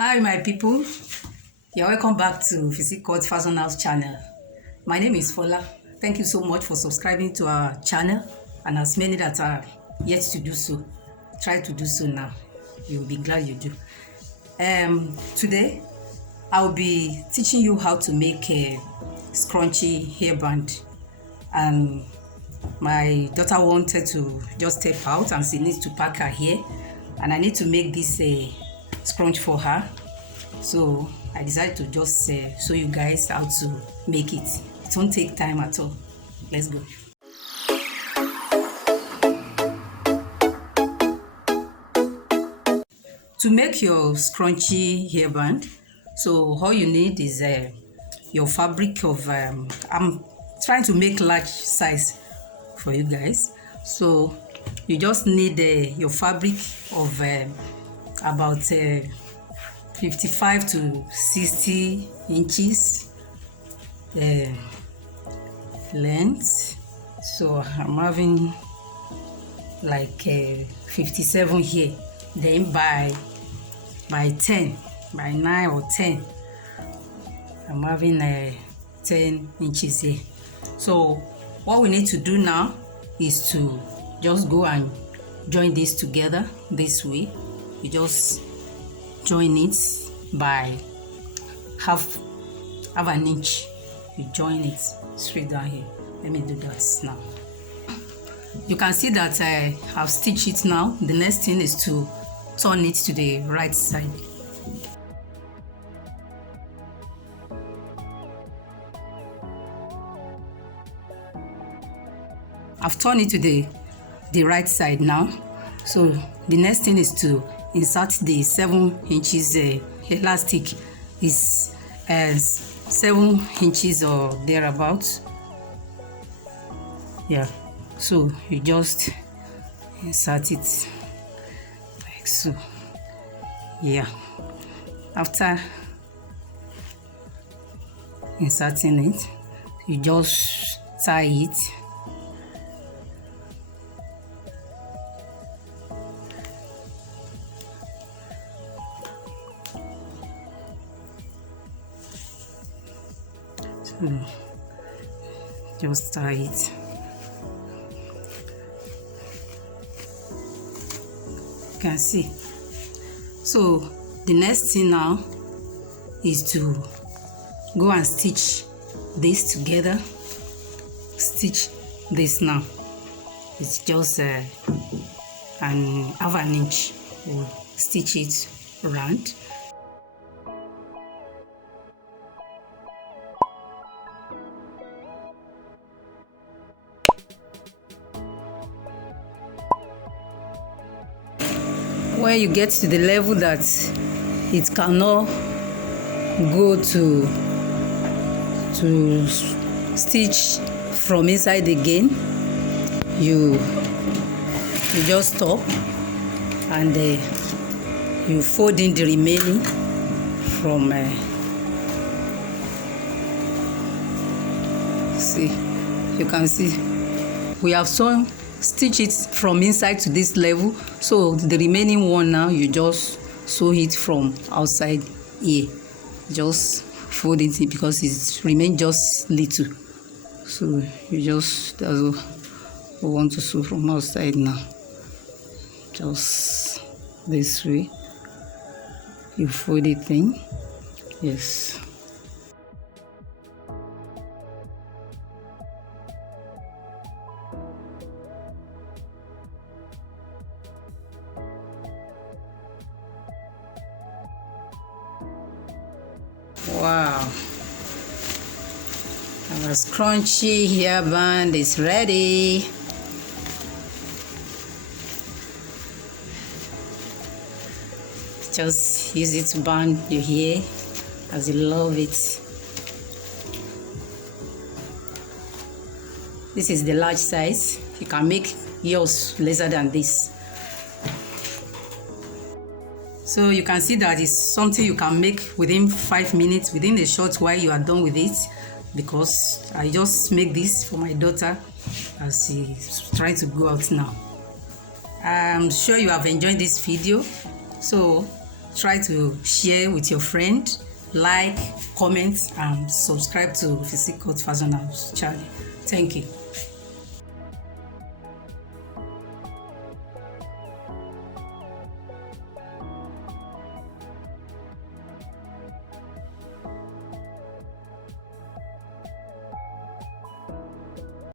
Hi my people, you're welcome back to Physique Fashion House channel. My name is Fola. Thank you so much for subscribing to our channel, and as many that are yet to do so, try to do so now. You'll be glad you do. Today I'll be teaching you how to make a scrunchy hairband, and my daughter wanted to just step out and she needs to pack her hair, and I need to make this scrunch for her. So I decided to just show you guys how to make it. It won't take time at all. Let's go. To make your scrunchy hairband, so all you need is your fabric of I'm trying to make large size for you guys, so you just need your fabric of about 55 to 60 inches length. So I'm having like 57 here, then by 10, by 9 or 10, I'm having 10 inches here. So what we need to do now is to just go and join this together this way. You just join it by half an inch. You join it straight down here. Let me do that now. You can see that I've stitched it now. The next thing is to turn it to the right side. I've turned it to the right side now. So the next thing is to insert the 7 inches elastic. Is 7 inches or thereabouts. Yeah, so you just insert it like so. Yeah, after inserting it, you just tie it. Just tie it. You can see. So the next thing now is to go and stitch this together. Stitch this now. It's just an half an inch. We'll stitch it round. When you get to the level that it cannot go to stitch from inside again, you just stop, and you fold in the remaining from see, you can see we have stitch it from inside to this level, so the remaining one now you just sew it from outside here. Just fold it in because it remains just little, so you just, that's what we want to sew from outside now. Just this way you fold it in. Yes. Wow, our scrunchy hairband is ready. Just use it to band your hair as you love it. This is the large size. You can make yours lesser than this. So you can see that it's something you can make within 5 minutes, within a short while you are done with it, because I just make this for my daughter as she's trying to go out now. I'm sure you have enjoyed this video, so try to share with your friend, like, comment, and subscribe to Physique Fashion House channel. Thank you.